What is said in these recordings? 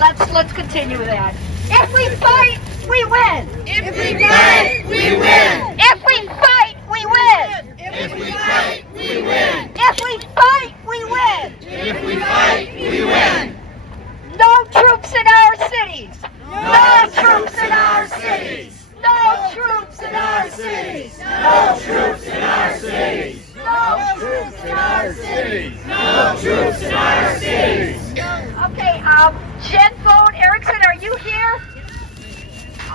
let's continue that. If we fight, we win. If we fight, we win. If we fight, we win. If we fight, we win. If we fight, we win. If we fight, we win. No troops in our cities. No troops in our cities. No troops in our cities. No troops in our cities. No troops in our cities. No troops in our cities. Okay, Jen Vogt Erickson, are you here?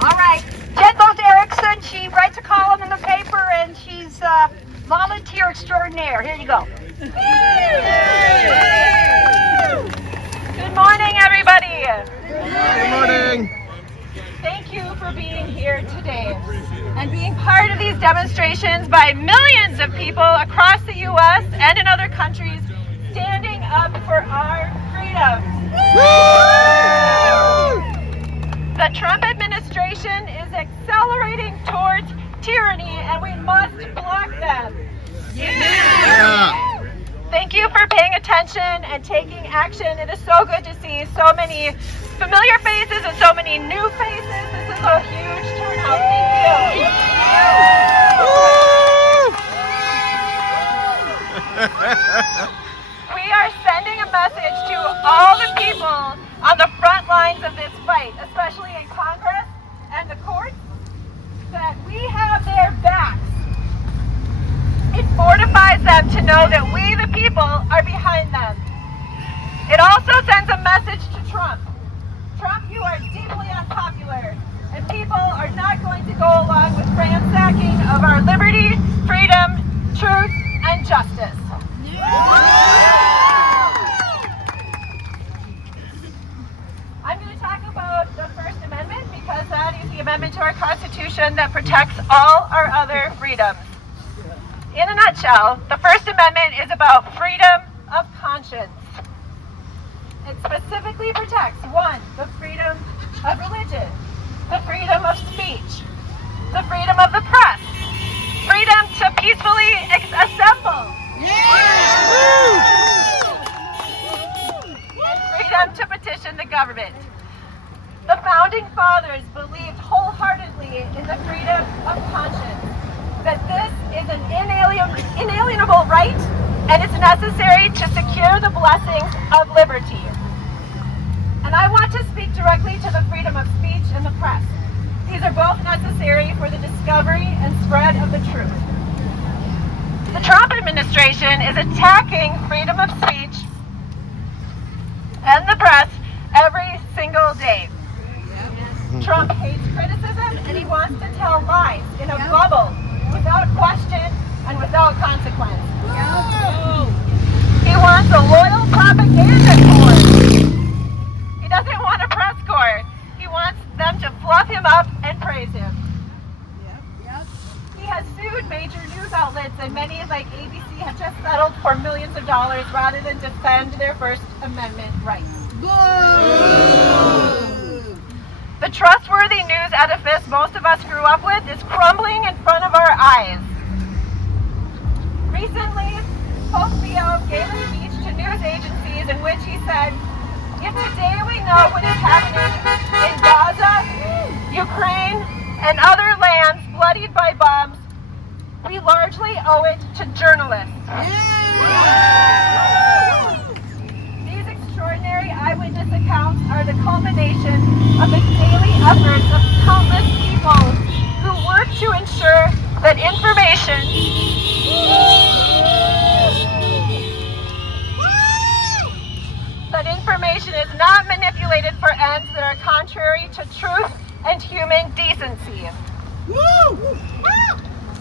All right. Jen Vogt Erickson, she writes a column in the paper and she's volunteer extraordinaire. Here you go. Good morning, everybody. Good morning. Thank you for being here today and being part of these demonstrations by millions of people across the U.S. and in other countries standing up for our freedom. The Trump administration is accelerating towards tyranny and we must block them. Yeah. Thank you for paying attention and taking action. It is so good to see so many familiar faces and so many new faces. This is a huge turnout. Thank you. We are sending a message to all the people on the front lines of this fight, especially in Congress and the courts, that we have their backs. It fortifies them to know that we, the people, are behind them. It also sends a message to Trump. Trump, you are deeply unpopular, and people are not going to go along with ransacking of our liberty, freedom, truth, and justice. I'm going to talk about the First Amendment because that is the amendment to our Constitution that protects all our other freedoms. In a nutshell, the First Amendment is about freedom of conscience. It specifically protects, 1, the freedom of religion, the freedom of speech, the freedom of the press, freedom to peacefully assemble, and freedom to petition the government. The Founding Fathers believed wholeheartedly in the freedom of conscience, that this is an inalienable right and it's necessary to secure the blessings of liberty. And I want to speak directly to the freedom of speech and the press. These are both necessary for the discovery and spread of the truth. The Trump administration is attacking freedom of speech and the press every single day. Trump hates criticism and he wants to tell lies in a bubble without question and without consequence. He wants a loyal propaganda corps. He doesn't want a press corps. He wants them to fluff him up and praise him. He has sued major news outlets and many like ABC have just settled for millions of dollars rather than defend their First Amendment rights. The trustworthy news edifice most of us grew up with is crumbling in front of our eyes. Recently, Pope Leo gave a speech to news agencies in which he said, "If today we know what is happening in Gaza, Ukraine, and other lands bloodied by bombs, we largely owe it to journalists." These extraordinary eyewitness accounts are the culmination of the daily efforts of countless people who work to ensure that information is not manipulated for ends that are contrary to truth and human decency.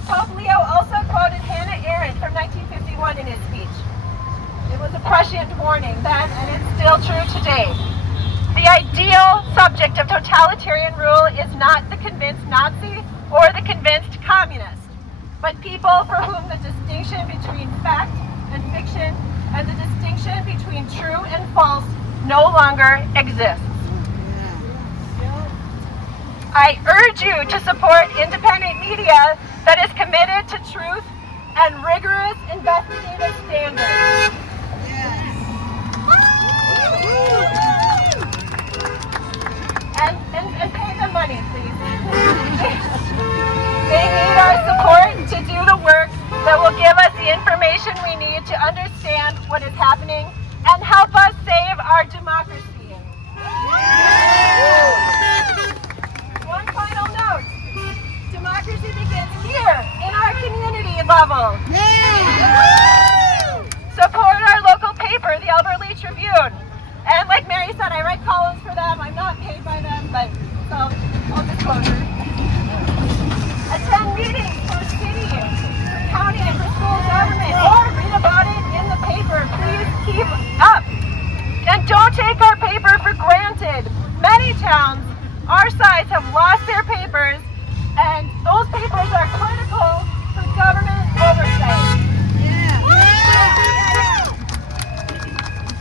Pope Leo also quoted Hannah Arendt from 1951 in his speech. It was a prescient warning then, and it's still true today. The ideal subject of totalitarian rule is not the convinced Nazi or the convinced communist, but people for whom the distinction between fact and fiction and the distinction between true and false no longer exists. I urge you to support independent media that is committed to truth and rigorous investigative standards. paper for granted. Many towns our size have lost their papers, and those papers are critical for government oversight.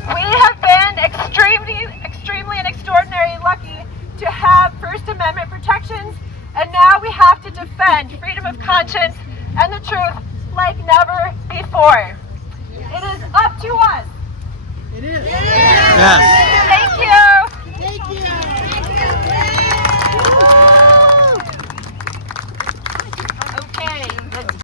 We have been extremely and extraordinarily lucky to have First Amendment protections, and now we have to defend freedom of conscience and the truth like never before. It is up to us. Yes.